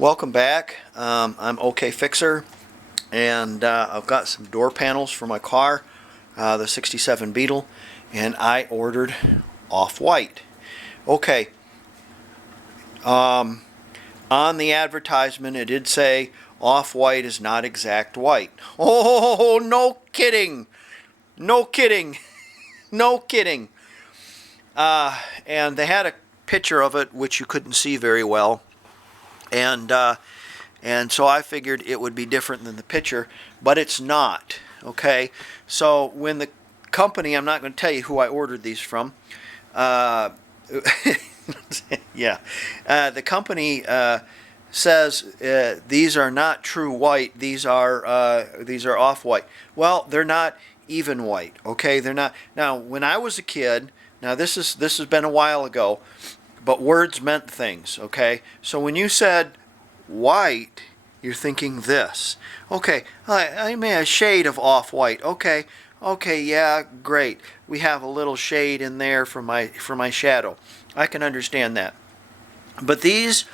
Welcome back. I'm OK Fixer, and I've got some door panels for my car, the 67 Beetle, and I ordered off-white. Okay, on the advertisement it did say off-white is not exact white. Oh, no kidding! No kidding! No kidding! And they had a picture of it which you couldn't see very well. And so I figured it would be different than the picture, but it's not. Okay, so when the company, I'm not going to tell you who I ordered these from. Yeah, the company says these are not true white. These are off-white. Well, they're not even white. Okay, they're not. Now, when I was a kid, now this has been a while ago, but words meant things. Okay, so when you said white, you're thinking this. Okay, I mean a shade of off-white. Okay, yeah, great. We have a little shade in there for my shadow. I can understand that. But these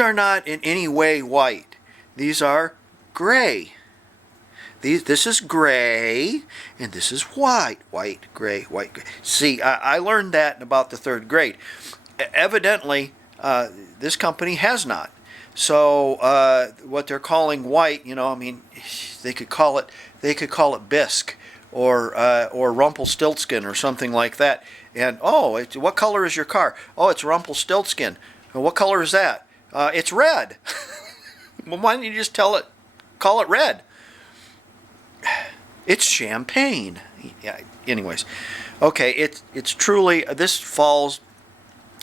are not in any way white. These are gray. This is gray, and this is white. White, gray, white, gray. See, I learned that in about the third grade. Evidently, this company has not. So what they're calling white, I mean, they could call it bisque or Rumplestiltskin or something like that. And what color is your car? Oh, it's Rumplestiltskin. What color is that? It's red. Well, why don't you just call it red? It's champagne. Yeah. Anyways, okay. It's truly this falls.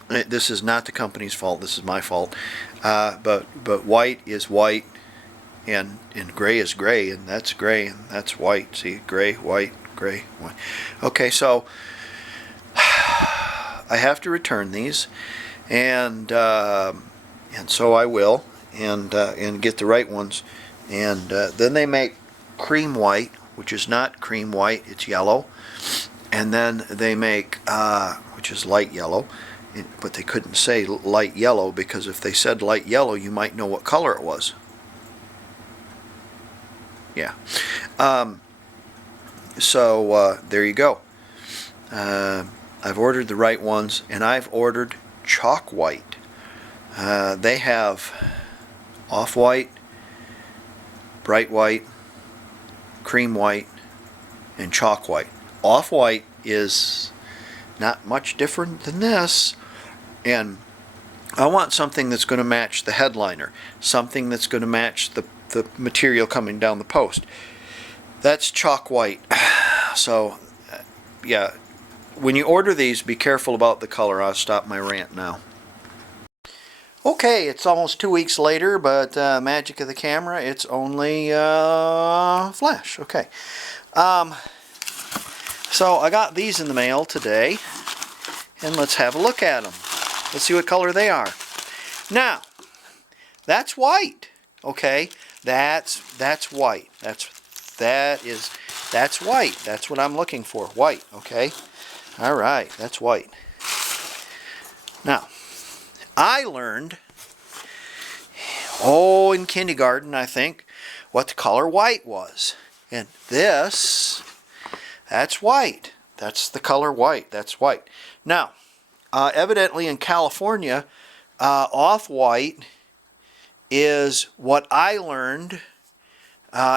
This is not the company's fault. This is my fault. But white is white, and gray is gray, and that's gray, and that's white. See, gray, white, gray, white. Okay, so I have to return these, and so I will, and get the right ones, and then they make cream white, which is not cream white. It's yellow, and then they make which is light yellow. But they couldn't say light yellow, because if they said light yellow, you might know what color it was. Yeah. So there you go. I've ordered the right ones, and I've ordered chalk white. They have off-white, bright white, cream white, and chalk white. Off-white is not much different than this. And I want something that's going to match the headliner, something that's going to match the material coming down the post. That's chalk white. So, yeah, when you order these, be careful about the color. I'll stop my rant now. Okay, it's almost 2 weeks later, but magic of the camera, it's only flash. Okay. So I got these in the mail today, and let's have a look at them. Let's see what color they are. Now, that's white. Okay, that's white. That's white. That's what I'm looking for. White. Okay. All right, that's white. Now, I learned, in kindergarten, I think, what the color white was, and that's white. That's the color white. That's white. Now, evidently in California, off-white is what I learned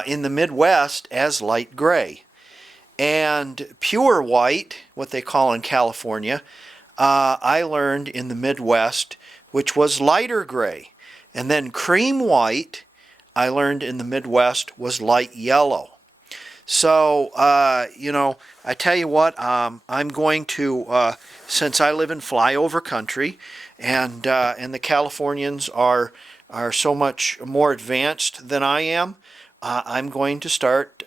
in the Midwest as light gray. And pure white, what they call in California, I learned in the Midwest, which was lighter gray. And then cream white, I learned in the Midwest, was light yellow. So, I tell you what, I'm going to, since I live in flyover country, and the Californians are so much more advanced than I am, I'm going to start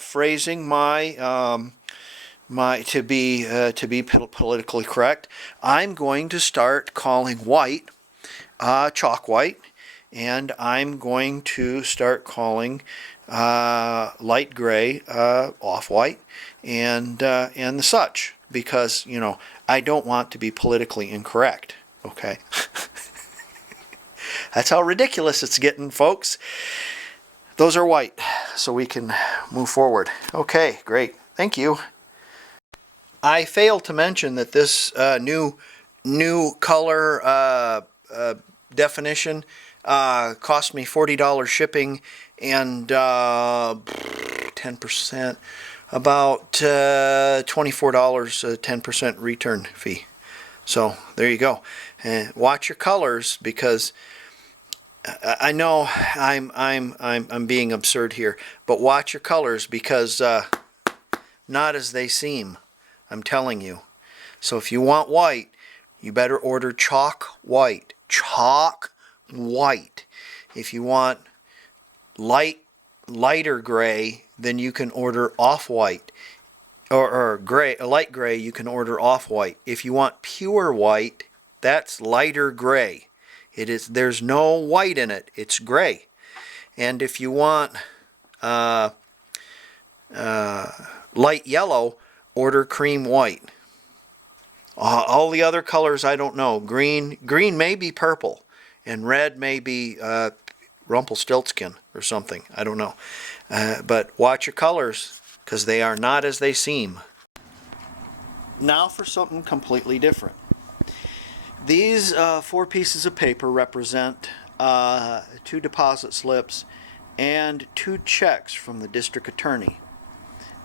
phrasing my to be politically correct. I'm going to start calling white chalk white, and I'm going to start calling light gray off-white, and the such, because I don't want to be politically incorrect. Okay. That's how ridiculous it's getting, folks. Those are white, so we can move forward. Okay, great. Thank you. I failed to mention that this new color definition cost me $40 shipping and 10%, about $24, 10% return fee. So there you go. Watch your colors, because I know I'm being absurd here, but watch your colors, because not as they seem. I'm telling you. So if you want white, you better order chalk white. Chalk white. If you want lighter gray, then you can order off-white. Or gray, light gray, you can order off-white. If you want pure white, that's lighter gray. There's no white in it. It's gray. And if you want light yellow, order cream white. All the other colors I don't know. Green may be purple, and red may be Rumplestiltskin or something. I don't know. But watch your colors, because they are not as they seem. Now for something completely different. These 4 pieces of paper represent 2 deposit slips and 2 checks from the district attorney.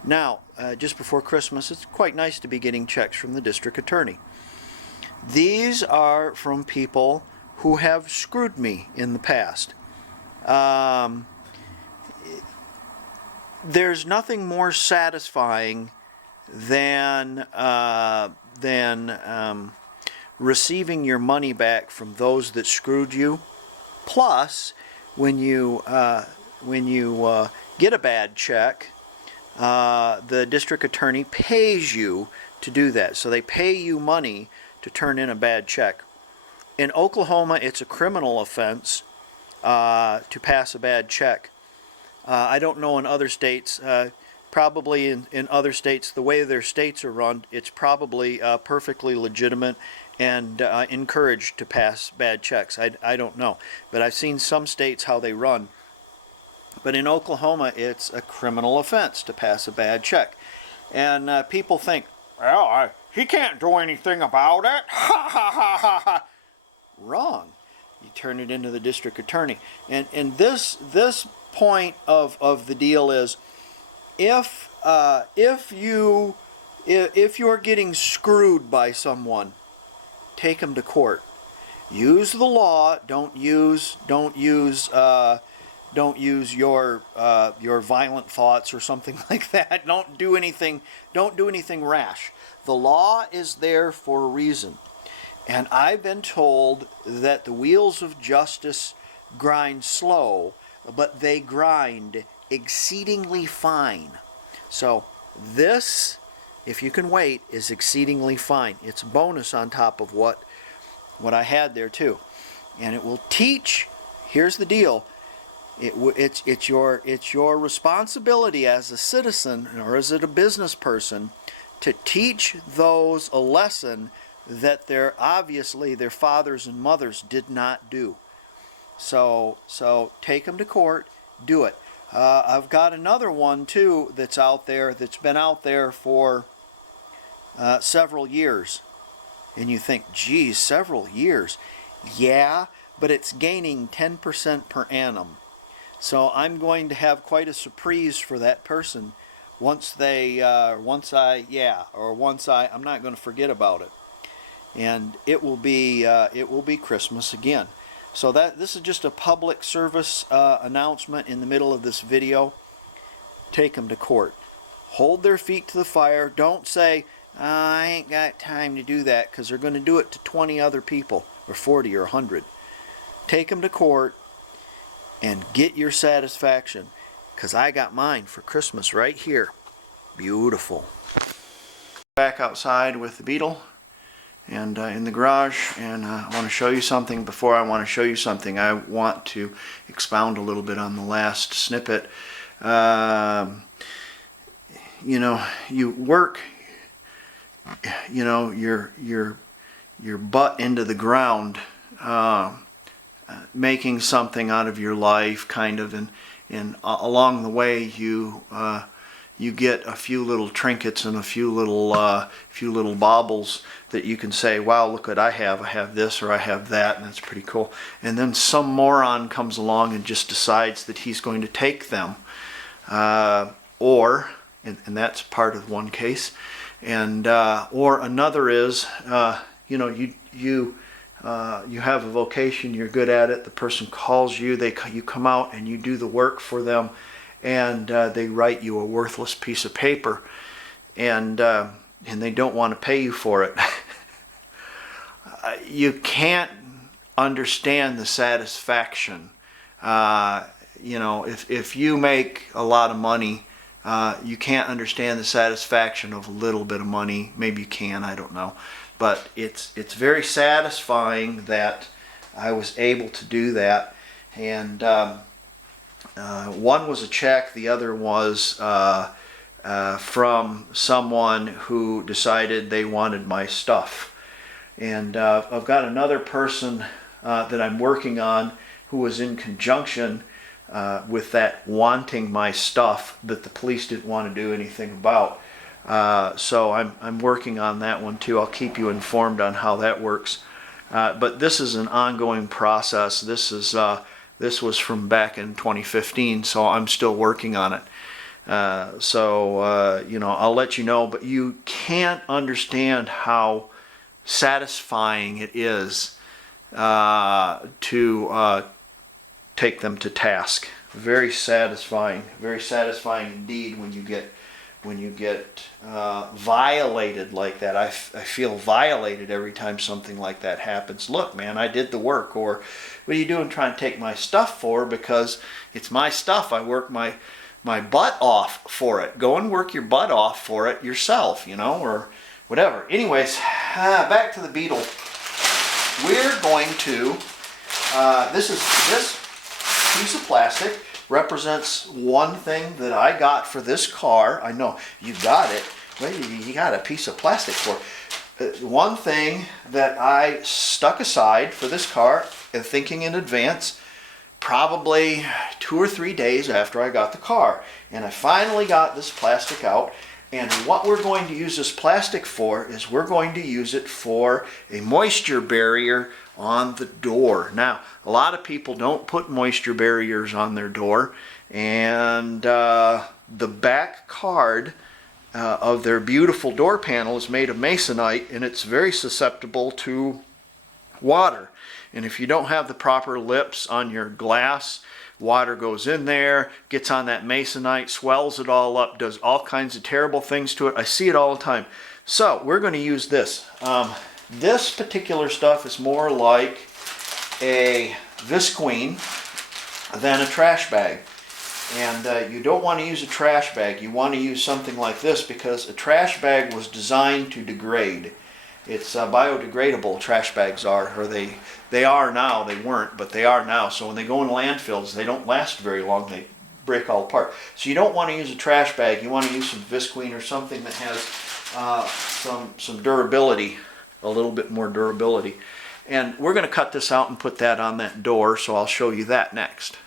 Now, just before Christmas, it's quite nice to be getting checks from the district attorney. These are from people who have screwed me in the past. There's nothing more satisfying than receiving your money back from those that screwed you. Plus, when you get a bad check, the district attorney pays you to do that. So they pay you money to turn in a bad check. In Oklahoma, it's a criminal offense to pass a bad check. I don't know in other states. Probably in other states, the way their states are run, it's probably perfectly legitimate and encouraged to pass bad checks. I don't know. But I've seen some states how they run. But in Oklahoma, it's a criminal offense to pass a bad check. And people think, well, he can't do anything about it. Ha ha ha ha ha. Wrong. You turn it into the district attorney. And this point of the deal is, if you're getting screwed by someone, take them to court. Use the law. Don't use your violent thoughts or something like that. Don't do anything rash. The law is there for a reason. And I've been told that the wheels of justice grind slow, but they grind exceedingly fine. So this, if you can wait, is exceedingly fine. It's a bonus on top of what I had there too. And it will teach, here's the deal, it's your responsibility as a citizen or as a business person to teach those a lesson that obviously their fathers and mothers did not do. So take them to court, do it. I've got another one too that's out there, that's been out there for several years. And you think, geez, several years. Yeah, but it's gaining 10% per annum. So I'm going to have quite a surprise for that person once I'm not going to forget about it. And it will be Christmas again. So this is just a public service announcement in the middle of this video. Take them to court. Hold their feet to the fire. Don't say, I ain't got time to do that, because they're going to do it to 20 other people, or 40 or 100. Take them to court and get your satisfaction, because I got mine for Christmas right here. Beautiful. Back outside with the Beetle and in the garage, and I want to show you something. Before I want to show you something, I want to expound a little bit on the last snippet. You work your butt into the ground making something out of your life, kind of, and along the way you get a few little trinkets and a few little baubles that you can say, wow, look what I have this or I have that, and that's pretty cool. And then some moron comes along and just decides that he's going to take them, or and that's part of one case, and or another is you know, you have a vocation, you're good at it, the person calls you, you come out and you do the work for them, and they write you a worthless piece of paper, and they don't want to pay you for it. You can't understand the satisfaction. You know, if you make a lot of money, you can't understand the satisfaction of a little bit of money. Maybe you can, I don't know. But it's very satisfying that I was able to do that. And one was a check, the other was from someone who decided they wanted my stuff. And I've got another person that I'm working on who was in conjunction with that wanting my stuff that the police didn't want to do anything about. So I'm working on that one too. I'll keep you informed on how that works. But this is an ongoing process. This was from back in 2015, so I'm still working on it. You know, I'll let you know, but you can't understand how satisfying it is to take them to task. Very satisfying indeed when you get violated like that. I feel violated every time something like that happens. Look, man, I did the work. Or what are you doing trying to take my stuff for? Because it's my stuff. I work my butt off for it. Go and work your butt off for it yourself, you know, or whatever. Anyways, back to the Beetle. We're going to, this piece of plastic represents one thing that I got for this car. I know you got it. What you got a piece of plastic for? One thing that I stuck aside for this car, and thinking in advance, probably 2 or 3 days after I got the car. And I finally got this plastic out. And what we're going to use this plastic for is we're going to use it for a moisture barrier on the door. Now, a lot of people don't put moisture barriers on their door, and the back card of their beautiful door panel is made of masonite, and it's very susceptible to water. And if you don't have the proper lips on your glass, water goes in there, gets on that masonite, swells it all up, does all kinds of terrible things to it. I see it all the time. So we're going to use this. This particular stuff is more like a visqueen than a trash bag. And you don't want to use a trash bag. You want to use something like this because a trash bag was designed to degrade. It's biodegradable, trash bags are, or they are now. They weren't, but they are now. So when they go in landfills, they don't last very long. They break all apart. So you don't want to use a trash bag. You want to use some visqueen or something that has some durability, a little bit more durability. And we're going to cut this out and put that on that door, so I'll show you that next.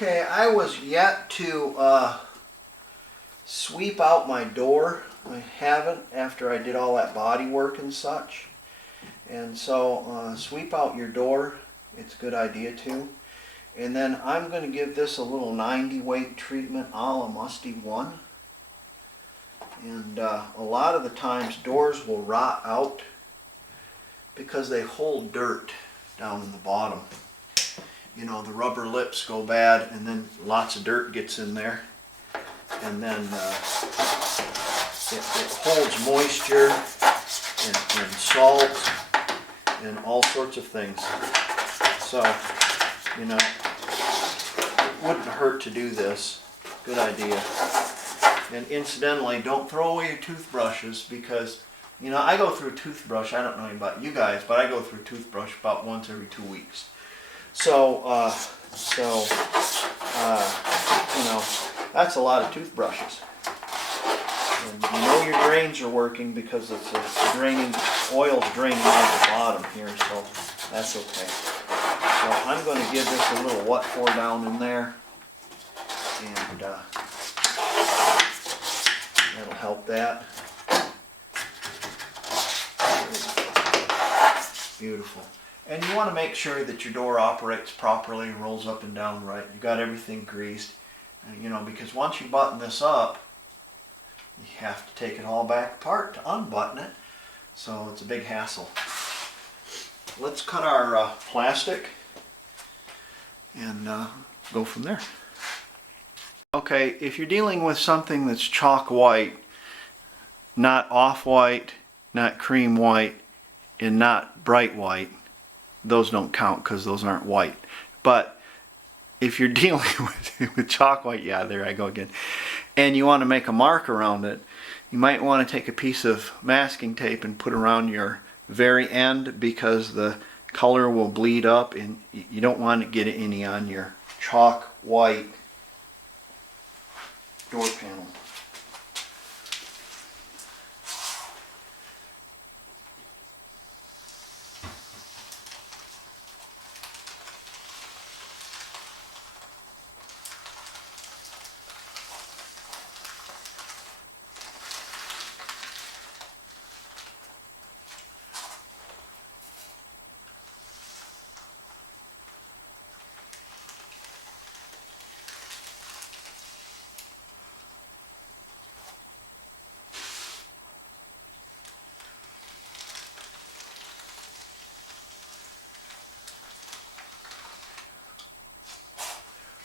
Okay, I was yet to sweep out my door. I haven't after I did all that body work and such. And so sweep out your door. It's a good idea too. And then I'm going to give this a little 90 weight treatment a la Musty 1. And a lot of the times doors will rot out because they hold dirt down in the bottom. You know, the rubber lips go bad, and then lots of dirt gets in there, and then it holds moisture and salt and all sorts of things. So, you know, it wouldn't hurt to do this. Good idea. And incidentally, don't throw away your toothbrushes because, you know, I go through a toothbrush. I don't know about you guys, but I go through a toothbrush about once every 2 weeks. So, you know, that's a lot of toothbrushes. And you know your drains are working because it's draining, oil's draining out the bottom here, so that's okay. So I'm going to give this a little what for down in there, and that'll help that. Beautiful. And you want to make sure that your door operates properly, rolls up and down right. You got everything greased, you know, because once you button this up, you have to take it all back apart to unbutton it. So it's a big hassle. Let's cut our plastic and go from there. Okay, if you're dealing with something that's chalk white, not off-white, not cream white, and not bright white, those don't count because those aren't white. But if you're dealing with chalk white, yeah, there I go again, and you want to make a mark around it, you might want to take a piece of masking tape and put around your very end because the color will bleed up and you don't want to get any on your chalk white door panel.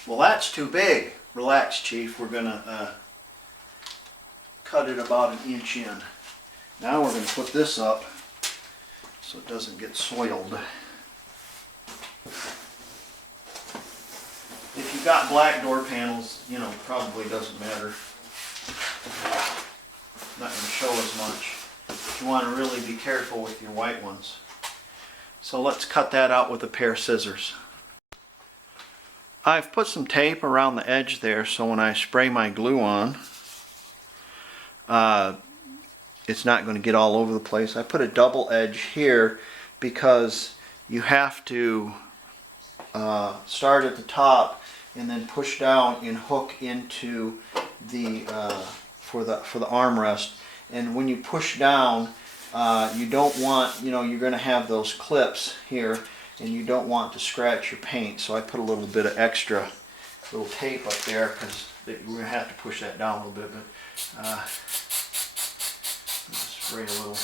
Well, that's too big. Relax, Chief. We're going to cut it about 1 inch in. Now we're going to put this up so it doesn't get soiled. If you've got black door panels, you know, probably doesn't matter. Not going to show as much. But you want to really be careful with your white ones. So let's cut that out with a pair of scissors. I've put some tape around the edge there so when I spray my glue on, it's not going to get all over the place. I put a double edge here because you have to start at the top and then push down and hook into the for the armrest. And when you push down, you don't want, you know, you're going to have those clips here, and you don't want to scratch your paint. So I put a little bit of extra little tape up there because we're going to have to push that down a little bit. But spray a little.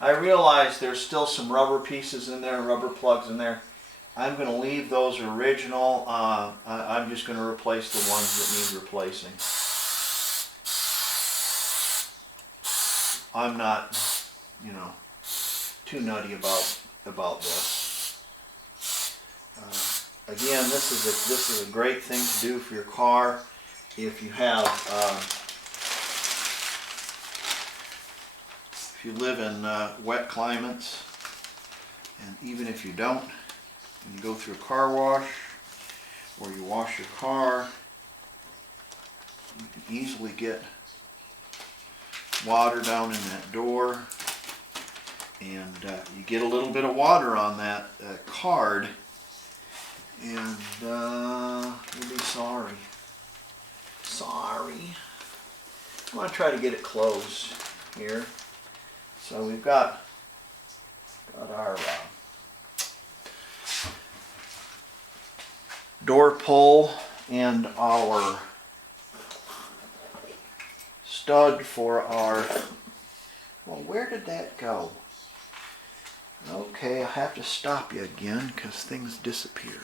I realize there's still some rubber pieces in there, rubber plugs in there. I'm going to leave those original. I'm just going to replace the ones that need replacing. I'm not, you know, too nutty about this. Again, this is a great thing to do for your car if you have. If you live in wet climates, and even if you don't, when you go through a car wash or you wash your car, you can easily get water down in that door, and you get a little bit of water on that card, and you'll be sorry. Sorry. I'm going to try to get it closed here. So we've got our door pull and our stud for our, well, where did that go? Okay, I have to stop you again because things disappeared.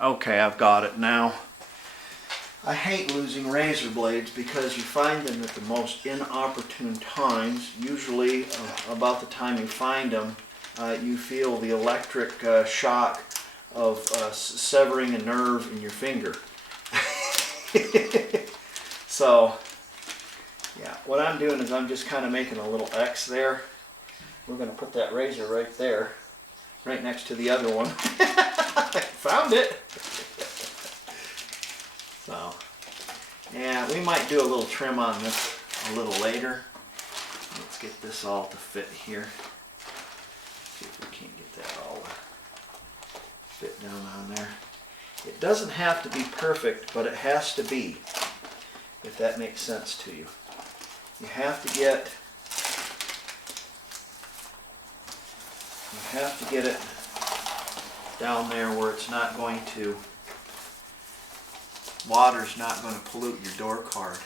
Okay, I've got it now. I hate losing razor blades because you find them at the most inopportune times. Usually about the time you find them, you feel the electric shock of severing a nerve in your finger. So, yeah, what I'm doing is I'm just kind of making a little X there. We're going to put that razor right there, right next to the other one. Found it! So, yeah, we might do a little trim on this a little later. Let's get this all to fit here. See if we can't get that all to fit down on there. It doesn't have to be perfect, but it has to be, if that makes sense to you. You have to get it down there where it's not going to, water's not going to pollute your door card.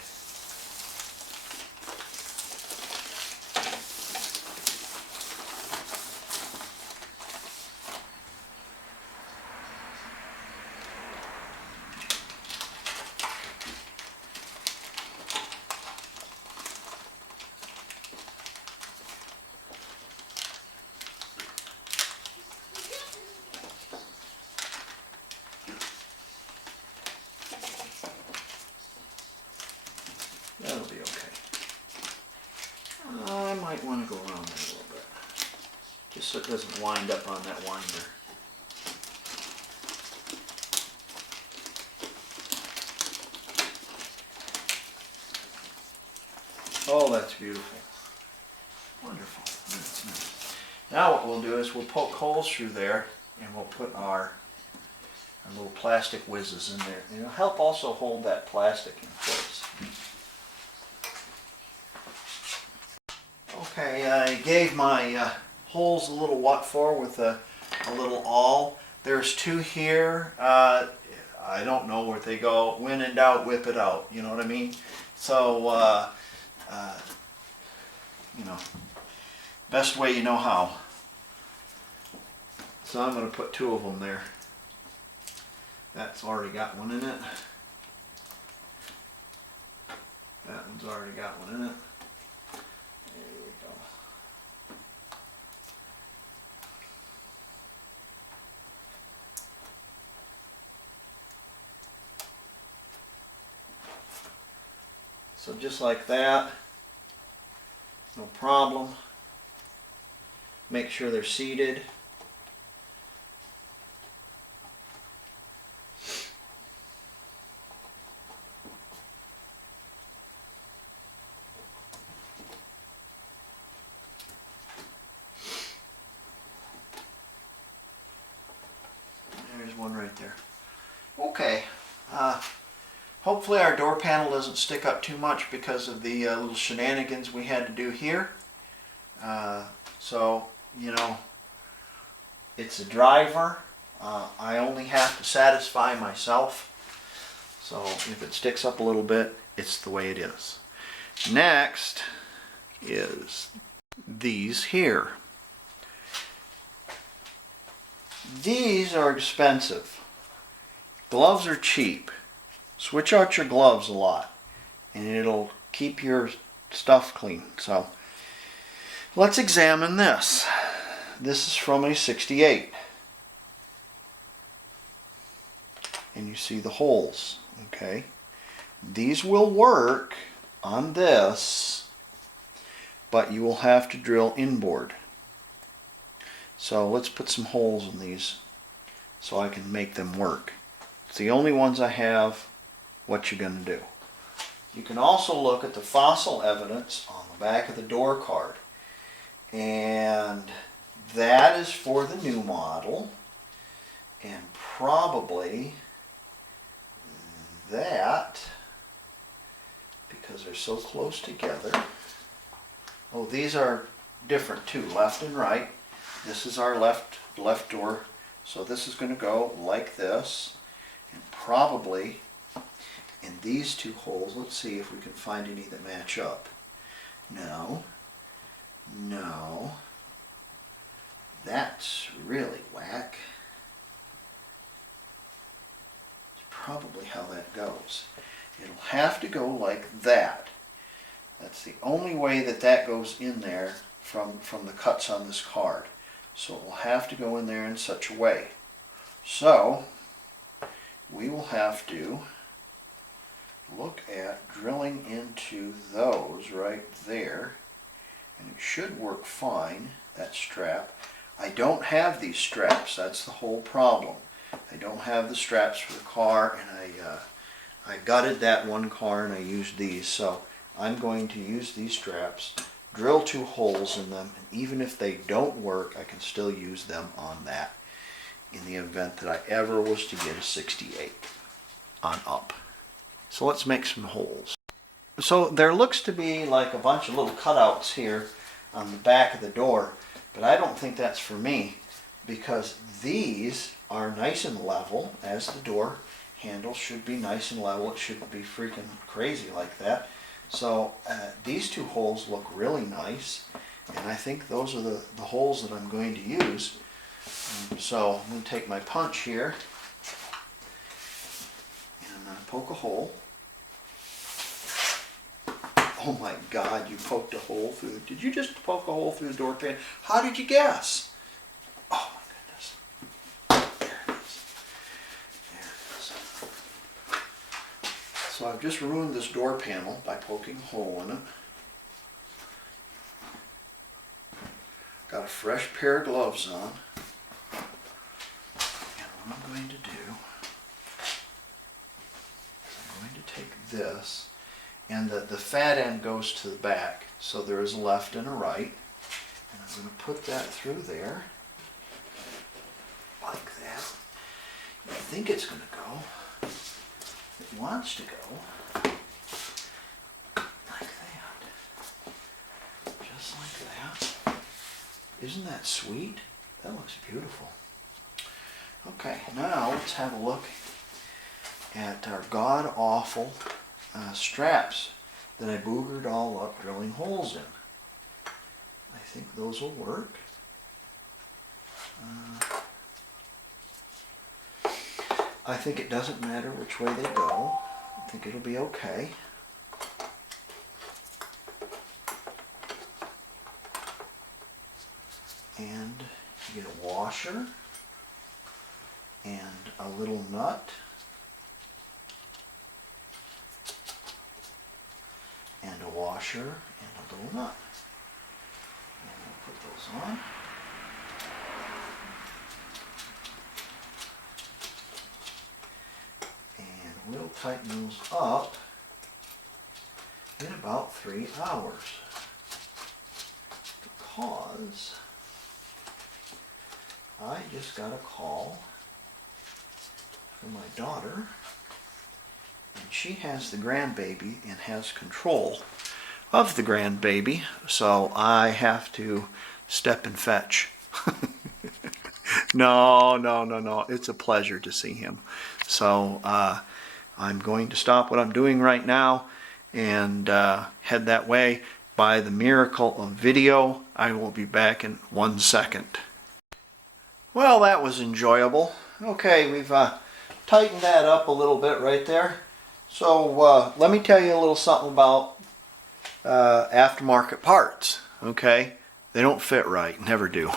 That'll be okay. I might want to go around there a little bit, just so it doesn't wind up on that winder. Oh, that's beautiful. Wonderful. That's nice. Now what we'll do is we'll poke holes through there and we'll put our little plastic whizzes in there. And it'll help also hold that plastic in place. Okay, I gave my holes a little what for with a little awl. There's two here. I don't know where they go. When in doubt, whip it out. You know what I mean? So, you know, best way you know how. So I'm going to put two of them there. That's already got one in it. That one's already got one in it. There we go. So just like that, no problem. Make sure they're seated. There's one right there. Okay. Hopefully our door panel doesn't stick up too much because of the little shenanigans we had to do here. So, you know, it's a driver. I only have to satisfy myself. So if it sticks up a little bit, it's the way it is. Next is these here. These are expensive. Gloves are cheap. Switch out your gloves a lot and it'll keep your stuff clean. So let's examine this. This is from a 68. And you see the holes, okay? These will work on this, but you will have to drill inboard. So let's put some holes in these so I can make them work. It's the only ones I have. What you're going to do. You can also look at the fossil evidence on the back of the door card. And that is for the new model. And probably that, because they're so close together. Oh, these are different too, left and right. This is our left door. So this is going to go like this. probably in these two holes, let's see if we can find any that match up. No, no, that's really whack. It's probably how that goes. It'll have to go like that. That's the only way that that goes in there from the cuts on this card. So it will have to go in there in such a way. So we will have to look at drilling into those right there, and it should work fine, that strap. I don't have these straps, that's the whole problem. I don't have the straps for the car, and I gutted that one car and I used these, so I'm going to use these straps, drill 2 holes in them, and even if they don't work, I can still use them on that in the event that I ever was to get a 68 on up. So let's make some holes. So there looks to be like a bunch of little cutouts here on the back of the door, but I don't think that's for me, because these are nice and level, as the door handle should be nice and level. It shouldn't be freaking crazy like that. So these 2 holes look really nice, and I think those are the holes that I'm going to use. So I'm going to take my punch here and poke a hole. Oh my God, you poked a hole through. Did you just poke a hole through the door pan? How did you guess? Oh my goodness. There it is. There it is. So I've just ruined this door panel by poking a hole in it. Got a fresh pair of gloves on. And what I'm going to do is I'm going to take this, and the fat end goes to the back, so there is a left and a right. And I'm going to put that through there, like that. I think it's going to go. It wants to go like that. Just like that. Isn't that sweet? That looks beautiful. Okay, now let's have a look at our god-awful straps that I boogered all up drilling holes in. I think those will work. I think it doesn't matter which way they go. I think it'll be okay. And you get a washer and a little nut and a washer and a little nut. And we'll put those on. And we'll tighten those up in about 3 hours. Because I just got a call from my daughter, and she has the grandbaby and has control of the grandbaby, so I have to step and fetch. No. It's a pleasure to see him. So I'm going to stop what I'm doing right now and head that way. By the miracle of video, I will be back in 1 second. Well, that was enjoyable. Okay, we've tightened that up a little bit right there. So let me tell you a little something about aftermarket parts. Okay, they don't fit right, never do.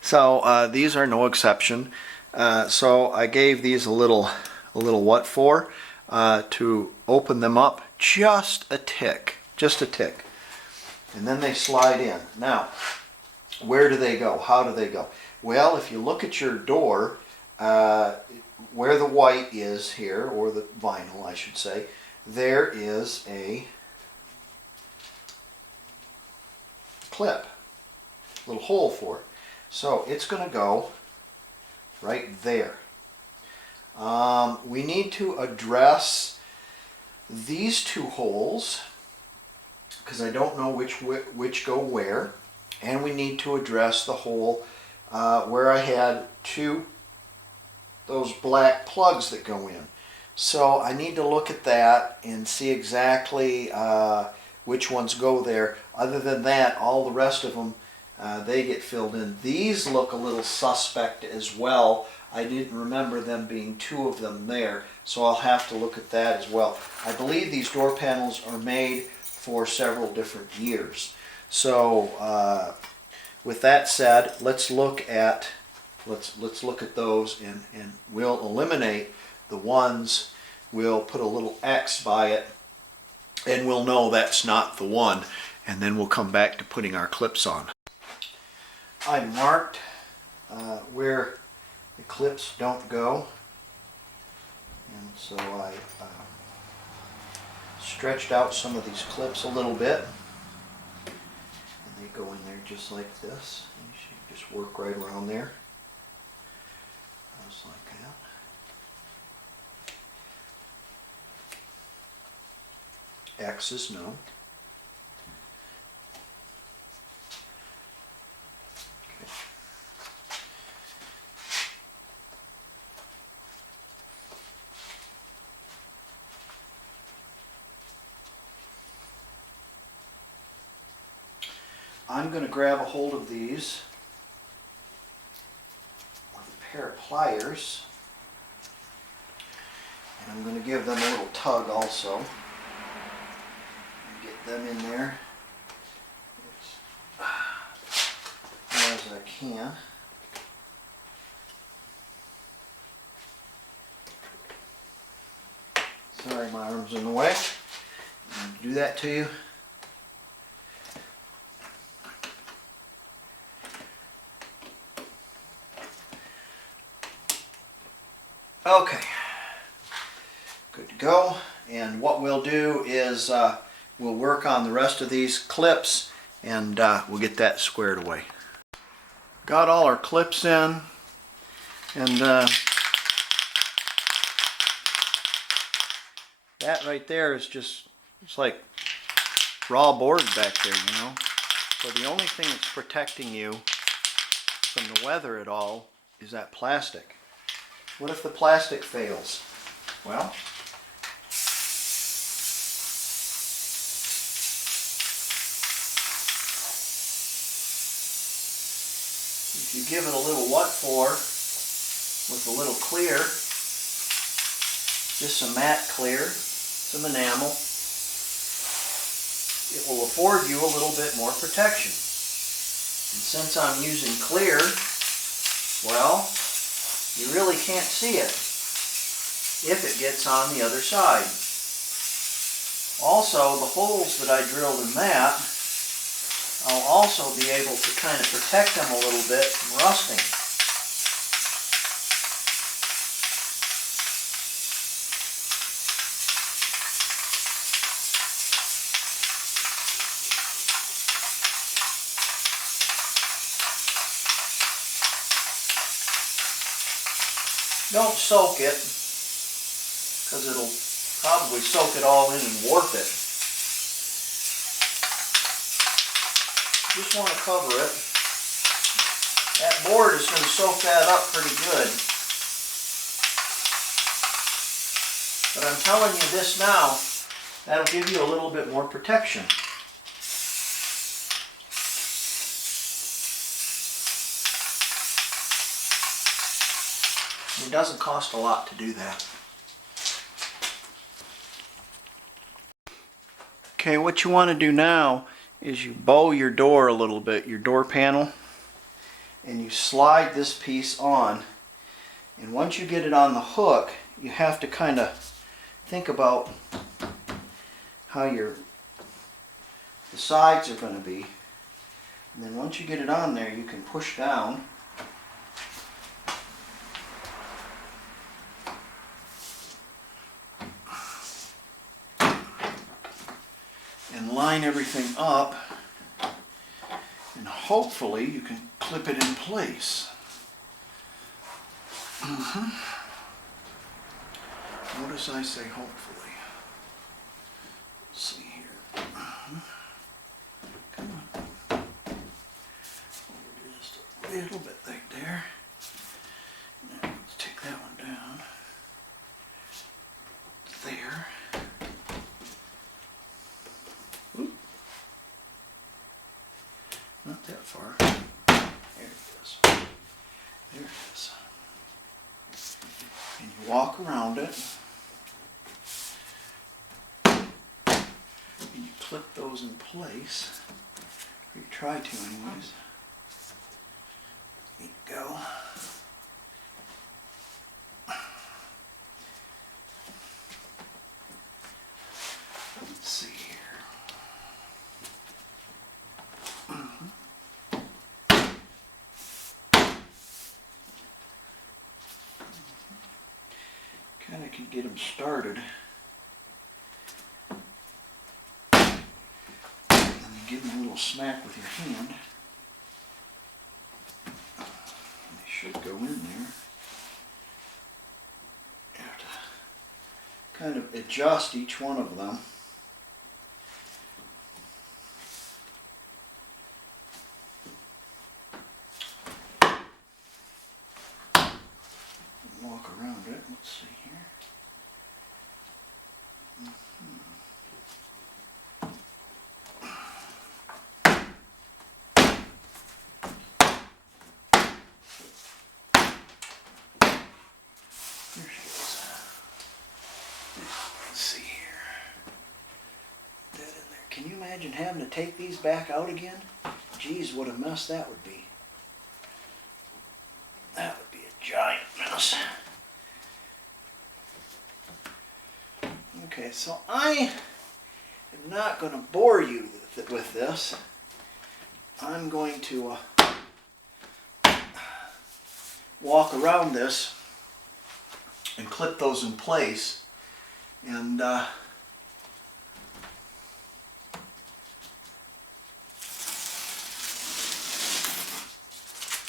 So these are no exception. So I gave these a little what for, to open them up just a tick, and then they slide in. Now, where do they go? How do they go? Well, if you look at your door, where the white is here, or the vinyl I should say, there is a clip, little hole for it. So it's going to go right there. We need to address these 2 holes, because I don't know which go where, and we need to address the hole where I had 2 those black plugs that go in. So I need to look at that and see exactly which ones go there. Other than that, all the rest of them, they get filled in. These look a little suspect as well. I didn't remember them being two of them there, so I'll have to look at that as well. I believe these door panels are made for several different years. So with that said, let's look at those, and we'll eliminate the ones. We'll put a little X by it, and we'll know that's not the one, and then we'll come back to putting our clips on. I marked where the clips don't go, and so I stretched out some of these clips a little bit, and they go in there just like this. You should just work right around there, just like that. X's, no. I'm going to grab a hold of these with a pair of pliers, and I'm going to give them a little tug also. Get them in there as I can. Sorry, my arm's in the way. Do that to you. Okay, good to go. And what we'll do is we'll work on the rest of these clips, and we'll get that squared away. Got all our clips in, and that right there is just, it's like raw board back there, you know. So the only thing that's protecting you from the weather at all is that plastic. What if the plastic fails? Well, if you give it a little what for with a little clear, just some matte clear, some enamel, it will afford you a little bit more protection. And since I'm using clear, well, you really can't see it if it gets on the other side. Also, the holes that I drilled in that, I'll also be able to kind of protect them a little bit from rusting. Don't soak it, because it'll probably soak it all in and warp it. Just want to cover it. That board is going to soak that up pretty good. But I'm telling you this now, that'll give you a little bit more protection. It doesn't cost a lot to do that. Okay, what you want to do now is you bow your door a little bit, your door panel, and you slide this piece on. And once you get it on the hook, you have to kind of think about how the sides are going to be. And then once you get it on there, you can push down. And line everything up, and hopefully you can clip it in place. Notice I say hopefully. Let's see here. Come on. Over just a little bit right there. Now let's take that one there. Ooh. Not that far. There it is. There it is. And you walk around it. And you clip those in place. Or you try to anyways. There you go. Let's see here. Kind of can get them started. And then give them a little smack with your hand. And they should go in there. You have to kind of adjust each one of them. Walk around it. Let's see here. There she is. Let's see here. That in there. Can you imagine having to take these back out again? Geez, what a mess that would be. That would be a giant mess. Okay, so I am not going to bore you with this. I'm going to walk around this and clip those in place and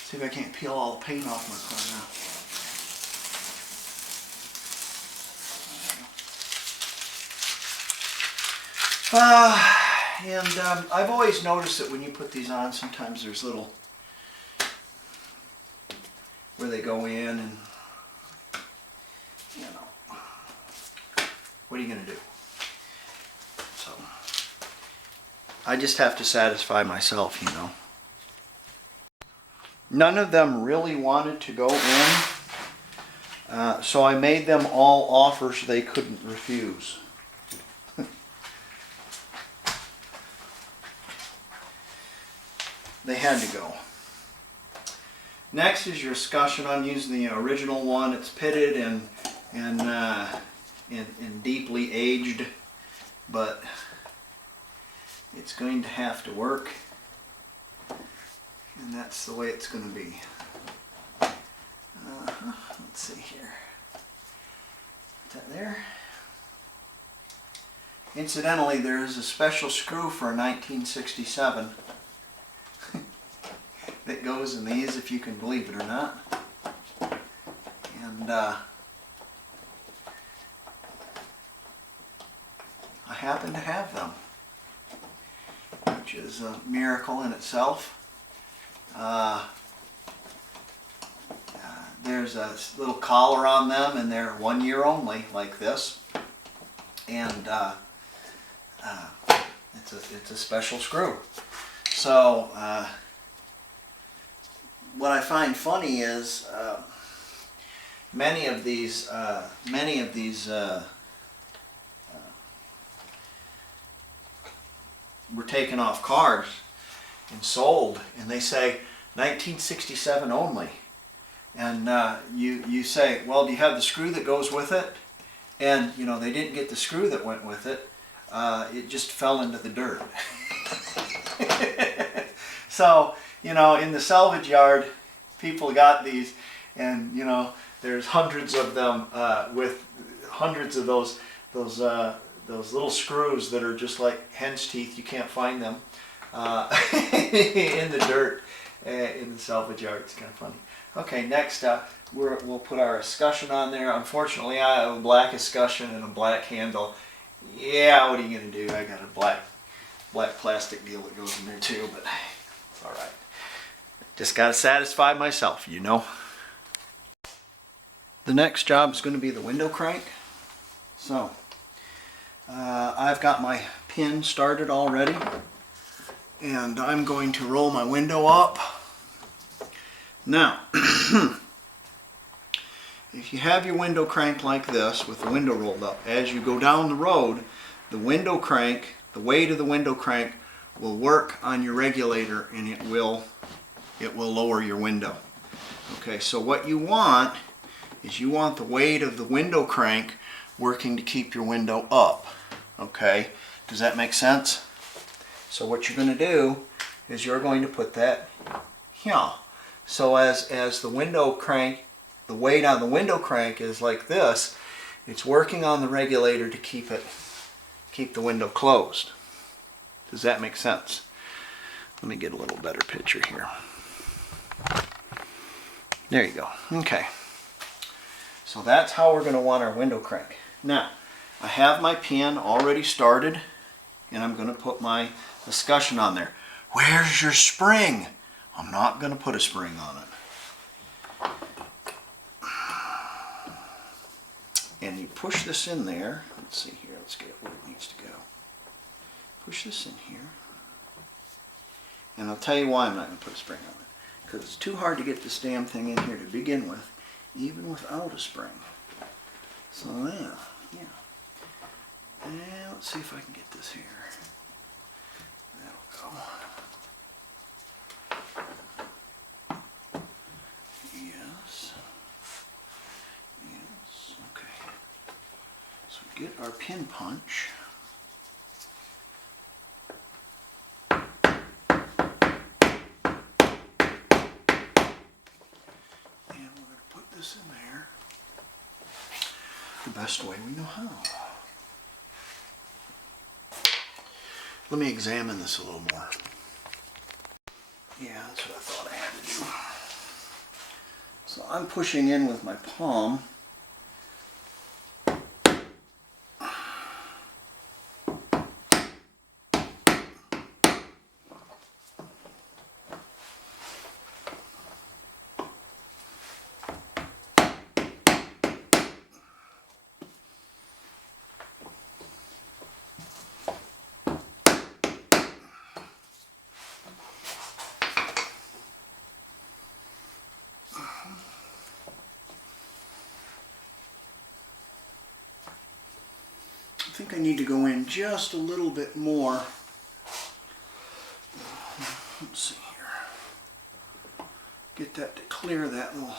see if I can't peel all the paint off my car now. I've always noticed that when you put these on, sometimes there's little where they go in, and you know, what are you going to do? So I just have to satisfy myself, you know. None of them really wanted to go in, so I made them all offers they couldn't refuse. They had to go. Next is your escutcheon. I'm using the original one. It's pitted and deeply aged, but it's going to have to work, and that's the way it's going to be. Let's see here. Put that there. Incidentally, there is a special screw for a 1967 that goes in these, if you can believe it or not. And I happen to have them, which is a miracle in itself. There's a little collar on them, and they're 1 year only, like this. And it's a special screw. So what I find funny is many of these were taken off cars and sold, and they say 1967 only. And you say, well, do you have the screw that goes with it? And you know, they didn't get the screw that went with it. It just fell into the dirt. So, you know, in the salvage yard, people got these, and you know, there's hundreds of them with hundreds of those little screws that are just like hen's teeth. You can't find them in the dirt in the salvage yard. It's kind of funny. Okay, next we'll put our escutcheon on there. Unfortunately, I have a black escutcheon and a black handle. Yeah, what are you going to do? I got a black plastic deal that goes in there too, but it's all right. Just got to satisfy myself, you know. The next job is going to be the window crank. So I've got my pin started already, and I'm going to roll my window up. Now, if you have your window crank like this with the window rolled up, as you go down the road, the window crank, the weight of the window crank will work on your regulator, and it will lower your window. Okay, so what you want is you want the weight of the window crank working to keep your window up. Okay, does that make sense? So what you're going to do is you're going to put that here. So as the window crank, the weight on the window crank is like this, it's working on the regulator to keep the window closed. Does that make sense? Let me get a little better picture here. There you go. Okay. So that's how we're going to want our window crank. Now, I have my pin already started, and I'm going to put my discussion on there. Where's your spring? I'm not going to put a spring on it. And you push this in there. Let's see here. Let's get it where it needs to go. Push this in here. And I'll tell you why I'm not going to put a spring on it. Because it's too hard to get this damn thing in here to begin with, even without a spring. So yeah. And let's see if I can get this here. That'll go. Yes. Yes. Okay. So we get our pin punch. And we're going to put this in there the best way we know how. Let me examine this a little more. Yeah, that's what I thought I had to do. So I'm pushing in with my palm. I think I need to go in just a little bit more. Let's see here. Get that to clear that little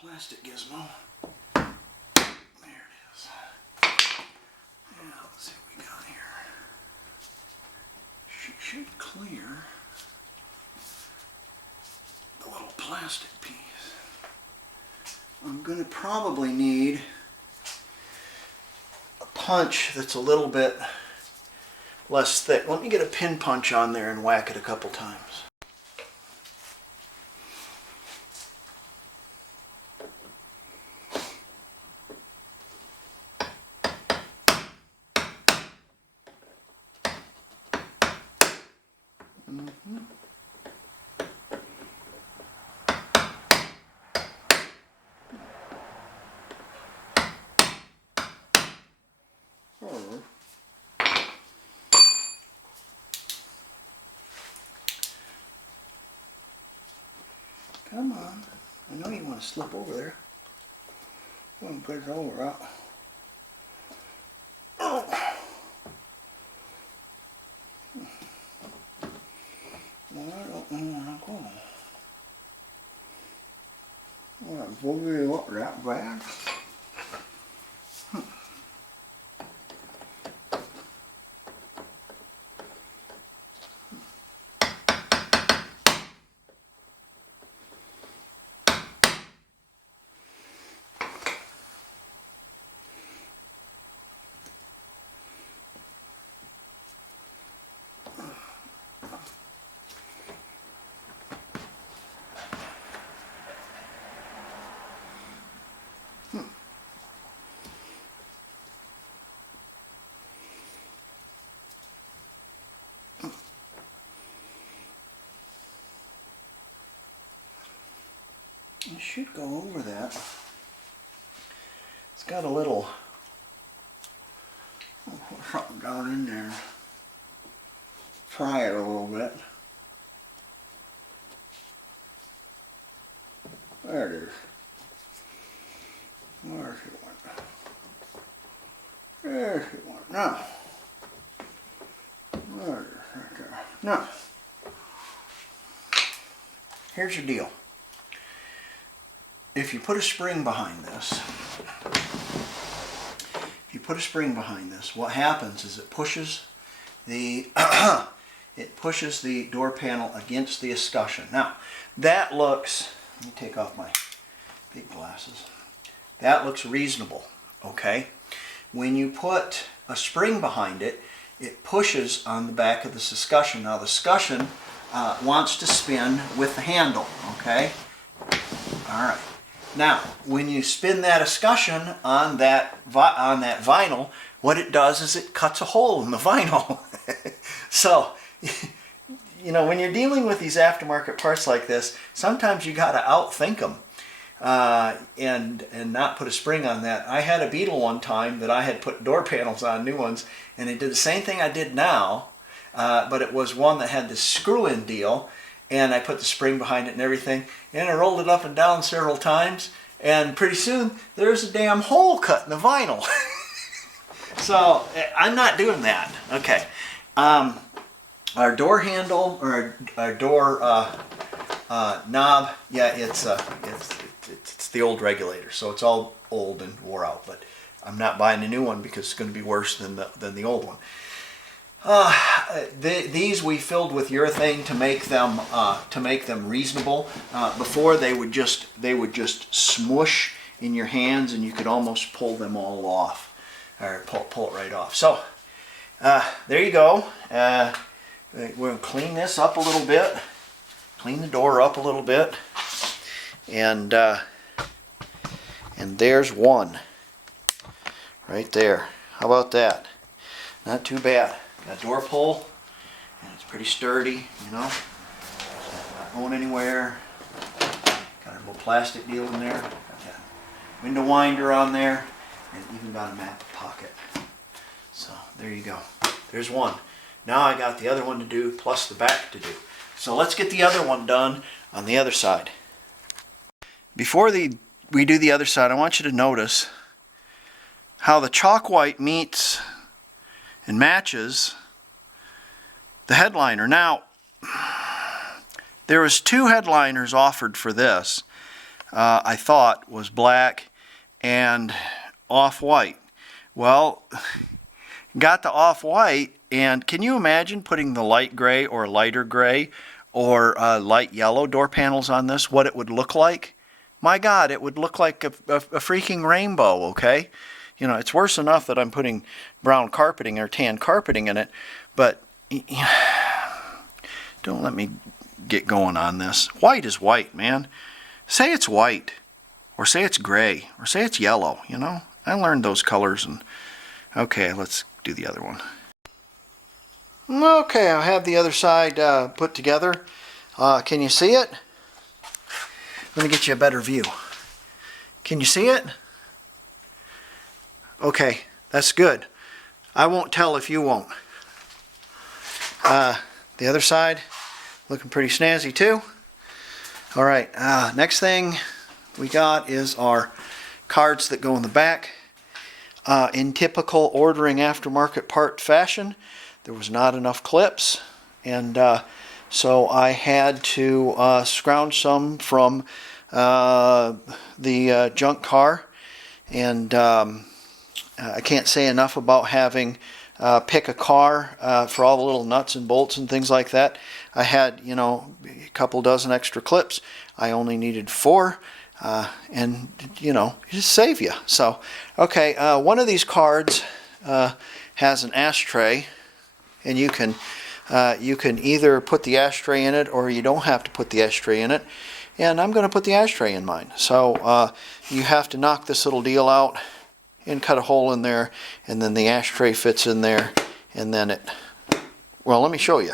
plastic gizmo. There it is. Yeah, let's see what we got here. Should clear the little plastic piece. I'm going to probably need punch that's a little bit less thick. Let me get a pin punch on there and whack it a couple times. Come on. I know you want to slip over there. You want to put it over out. Oh. Well, I don't know where I'm going. Well, I'm over up that bad. It should go over that. It's got a little something down in there. Pry it a little bit. There it is. Where's it went? There's it went. Now. There it is, right there. Now. Here's the deal. If you put a spring behind this, what happens is it pushes the door panel against the escutcheon. Now, that looks, let me take off my big glasses. That looks reasonable, okay? When you put a spring behind it, it pushes on the back of the escutcheon. Now, the escutcheon wants to spin with the handle, okay? All right. Now, when you spin that escutcheon on that vinyl, what it does is it cuts a hole in the vinyl. So, you know, when you're dealing with these aftermarket parts like this, sometimes you got to outthink them and not put a spring on that. I had a Beetle one time that I had put door panels on, new ones, and it did the same thing I did now, but it was one that had this screw-in deal, and I put the spring behind it and everything, and I rolled it up and down several times, and pretty soon there's a damn hole cut in the vinyl. So I'm not doing that. Okay. Our door handle, or our door knob, yeah, it's the old regulator, so it's all old and wore out. But I'm not buying a new one because it's going to be worse than the old one. These we filled with urethane to make them reasonable. Before they would just smush in your hands, and you could almost pull them all off, or pull it right off. So there you go. We're going to clean this up a little bit, clean the door up a little bit, and there's one right there. How about that? Not too bad. Got a door pull, and it's pretty sturdy, you know. Not going anywhere. Got a little plastic deal in there. Got that window winder on there, and even got a map pocket. So there you go. There's one. Now I got the other one to do, plus the back to do. So let's get the other one done on the other side. Before we do the other side, I want you to notice how the chalk white meets and matches the headliner. Now, there was two headliners offered for this. I thought was black and off-white. Well, got the off-white, and can you imagine putting the light gray or lighter gray or light yellow door panels on this, what it would look like? My God, it would look like a freaking rainbow, okay? You know, it's worse enough that I'm putting brown carpeting or tan carpeting in it, but don't let me get going on this. White is white, man. Say it's white, or say it's gray, or say it's yellow, you know? I learned those colors, and okay, let's do the other one. Okay, I have the other side put together. Can you see it? Let me get you a better view. Can you see it? Okay, that's good. I won't tell if you won't. The other side, looking pretty snazzy too. All right, next thing we got is our cards that go in the back. In typical ordering aftermarket part fashion, there was not enough clips, and so I had to scrounge some from the junk car, and I can't say enough about having pick a car for all the little nuts and bolts and things like that. I had, you know, a couple dozen extra clips. I only needed 4, and you know, it just save you. So, okay, one of these cards has an ashtray, and you can either put the ashtray in it, or you don't have to put the ashtray in it. And I'm going to put the ashtray in mine. So you have to knock this little deal out and cut a hole in there, and then the ashtray fits in there, and then it, well, let me show you.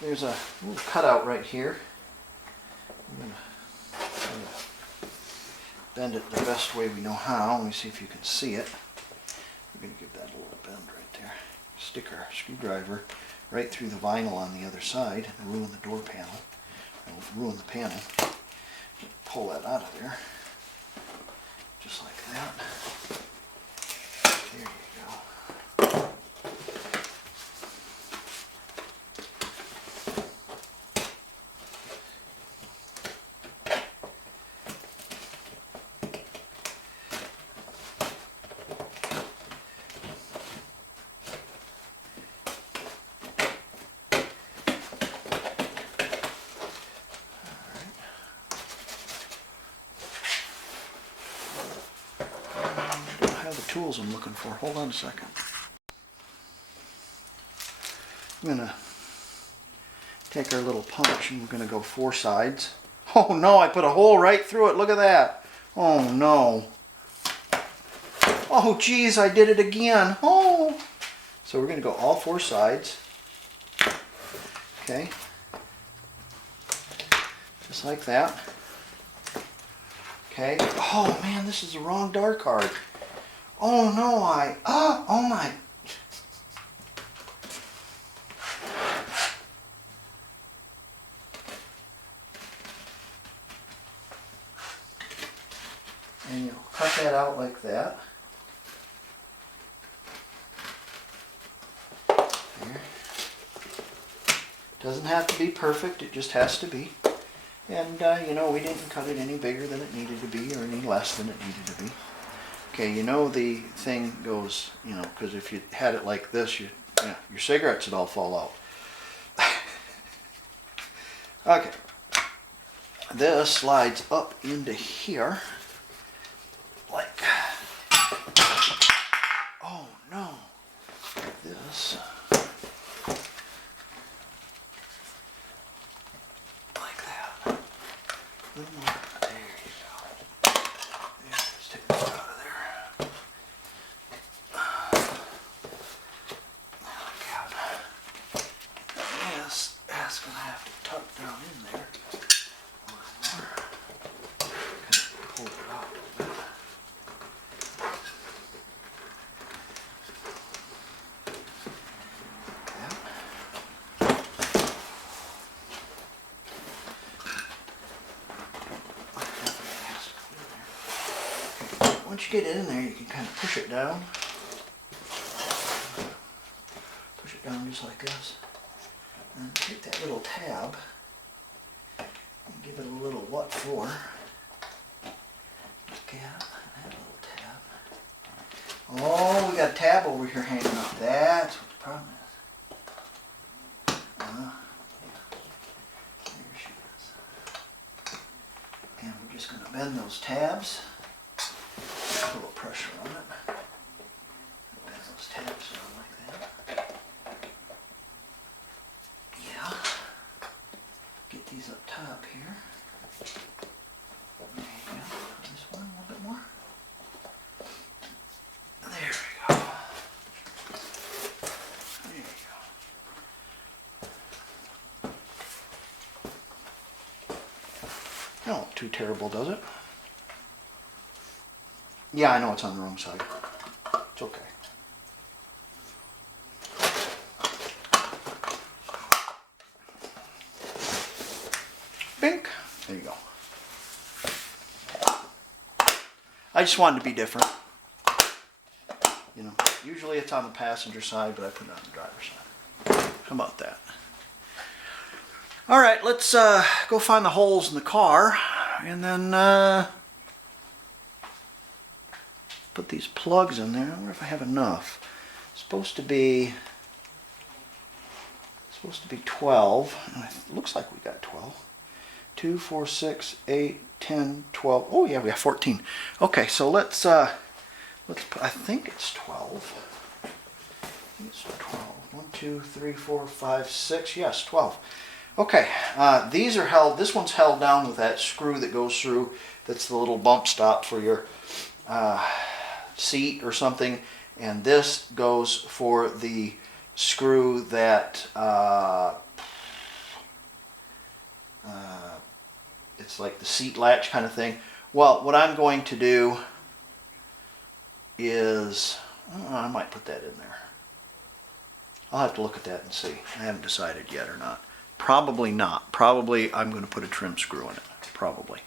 There's a little cutout right here. I'm going to bend it the best way we know how. Let me see if you can see it. We're going to give that a little bend right there. Stick our screwdriver right through the vinyl on the other side and ruin the door panel. And ruin the panel. Pull that out of there. Just like that. There you go. The tools I'm looking for. Hold on a second. I'm going to take our little punch and we're going to go 4 sides. Oh no, I put a hole right through it. Look at that. Oh no. Oh geez, I did it again. Oh. So we're going to go all 4 sides. Okay. Just like that. Okay. Oh man, this is the wrong dar card. Oh no, oh my. And you'll cut that out like that. There. Doesn't have to be perfect, it just has to be. And you know, we didn't cut it any bigger than it needed to be or any less than it needed to be. Okay, you know the thing goes, you know, because if you had it like this, your cigarettes would all fall out. Okay, this slides up into here, like, oh no, like this, like that, a little more. Once you get it in there, you can kind of push it down. Push it down just like this. And take that little tab and give it a little what for. Look at that little tab. Oh, we got a tab over here hanging up. That's what the problem is. Yeah. There she is. And we're just going to bend those tabs. A little pressure on it. Bend those tabs down like that. Yeah. Get these up top here. There you go. This one a little bit more. There we go. There you go. Don't look too terrible, does it? Yeah, I know it's on the wrong side. It's okay. Bink. There you go. I just wanted to be different. You know, usually it's on the passenger side, but I put it on the driver's side. How about that? All right, let's go find the holes in the car, and then put these plugs in there. I wonder if I have enough. It's supposed to be 12. And it looks like we got 12. 2, 4, 6, 8, 10, 12. Oh yeah, we have 14. Okay, so let's I think it's 12. I think it's 12. 1, 2, 3, 4, 5, 6. Yes, 12. Okay, these are held. This one's held down with that screw that goes through. That's the little bump stop for your seat or something, and this goes for the screw that it's like the seat latch kind of thing. Well, what I'm going to do is I might put that in there. I'll have to look at that and see. I haven't decided yet or not. Probably not. Probably I'm going to put a trim screw in it. Probably.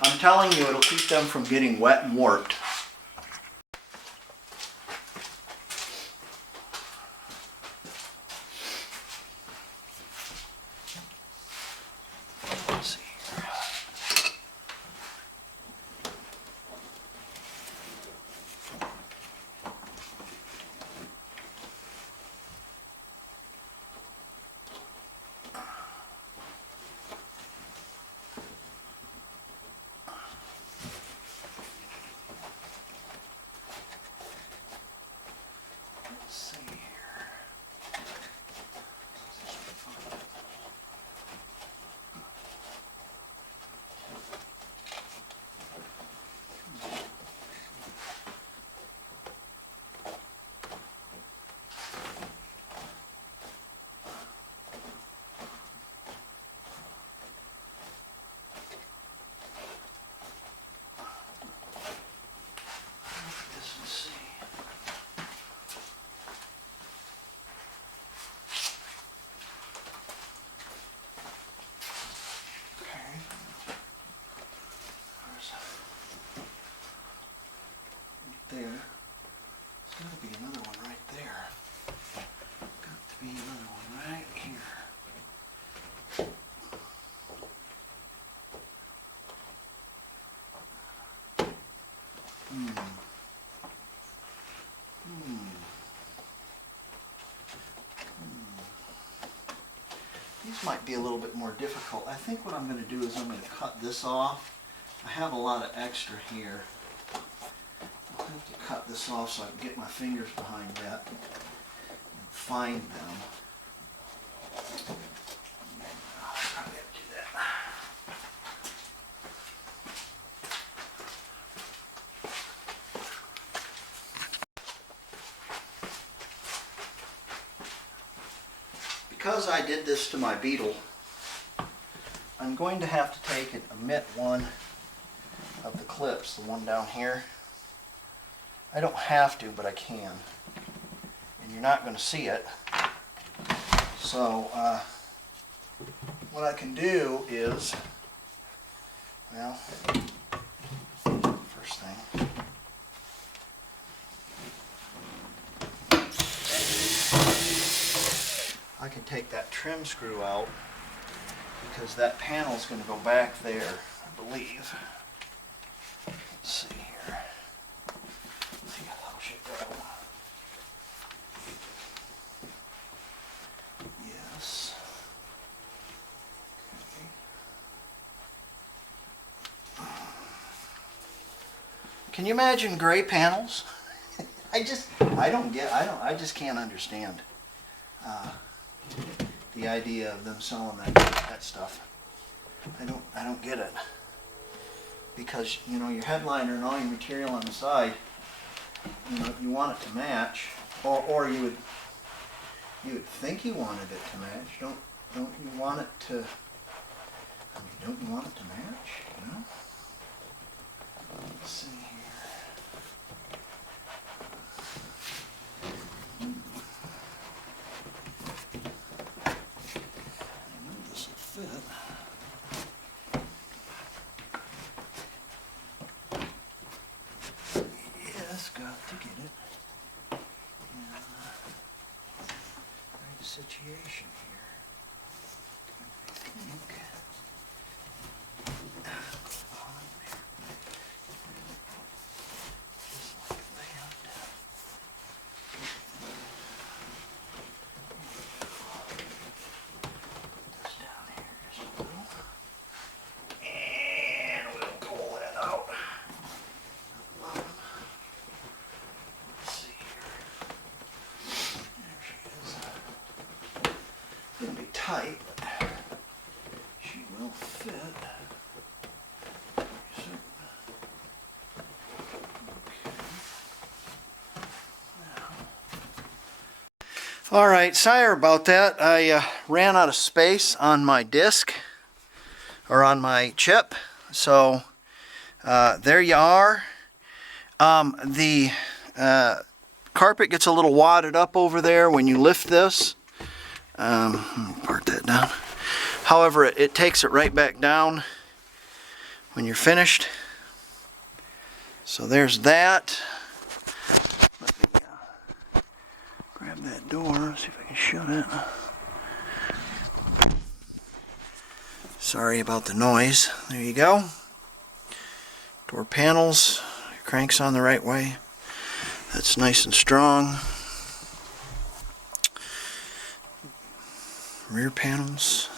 I'm telling you, it'll keep them from getting wet and warped. Let's see here. There. There's got to be another one right there. Got to be another one right here. These might be a little bit more difficult. I think what I'm going to do is I'm going to cut this off. I have a lot of extra here. I'll have to cut this off so I can get my fingers behind that and find them. I'll probably have to do that. Because I did this to my Beetle, I'm going to have to take and omit one of the clips, the one down here. I don't have to, but I can. And you're not going to see it. So, what I can do is, well, first thing, I can take that trim screw out because that panel is going to go back there, I believe. Let's see here. Let's see how should go. Yes. Okay. Can you imagine gray panels? I just can't understand the idea of them selling that stuff. I don't get it. Because, you know, your headliner and all your material on the side, you know, you want it to match, or you would think you wanted it to match. Don't you want it to? I mean, don't you want it to match? You know. Let's see here. I know this will fit. Got to get it in the right situation here. I think. On there. Just like that. Put this down here just a tight, but she will fit. Alright, sorry about that. I ran out of space on my disc, or on my chip, so there you are. The carpet gets a little wadded up over there when you lift this. Let me part that down. However, it takes it right back down when you're finished. So there's that. Grab that door, see if I can shut it. Sorry about the noise. There you go. Door panels, cranks on the right way. That's nice and strong. Rear panels.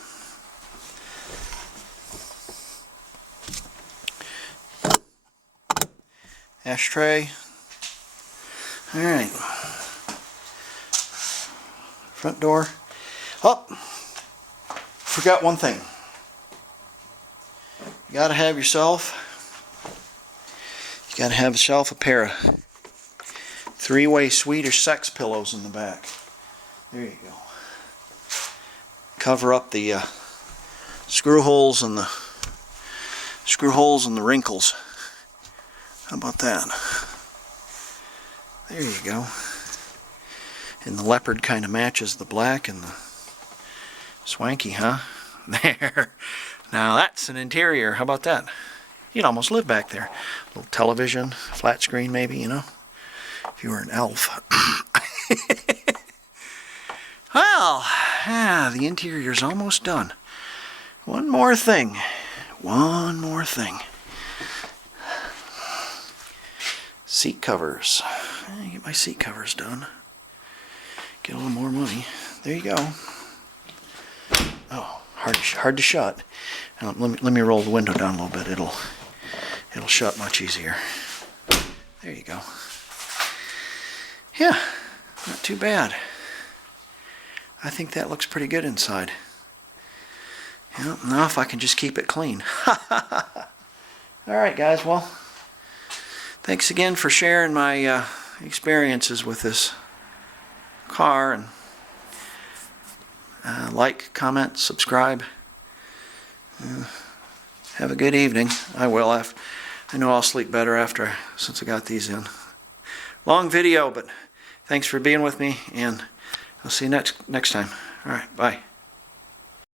Ashtray. Alright. Front door. Oh, forgot one thing. You gotta have yourself a pair of 3-way Swedish sex pillows in the back. There you go. Cover up the screw holes and the wrinkles. How about that? There you go. And the leopard kind of matches the black and the swanky, huh? There. Now that's an interior. How about that? You'd almost live back there. A little television, flat screen maybe, you know, if you were an elf. Well, the interior's almost done. One more thing. Seat covers. Get my seat covers done. Get a little more money. There you go. Oh, hard to shut. Let me roll the window down a little bit. It'll shut much easier. There you go. Yeah, not too bad. I think that looks pretty good inside. Yeah, now if I can just keep it clean. Alright guys, well, thanks again for sharing my experiences with this car. And like, comment, subscribe. Have a good evening. I will. I know I'll sleep better since I got these in. Long video, but thanks for being with me, and I'll see you next time. All right, bye.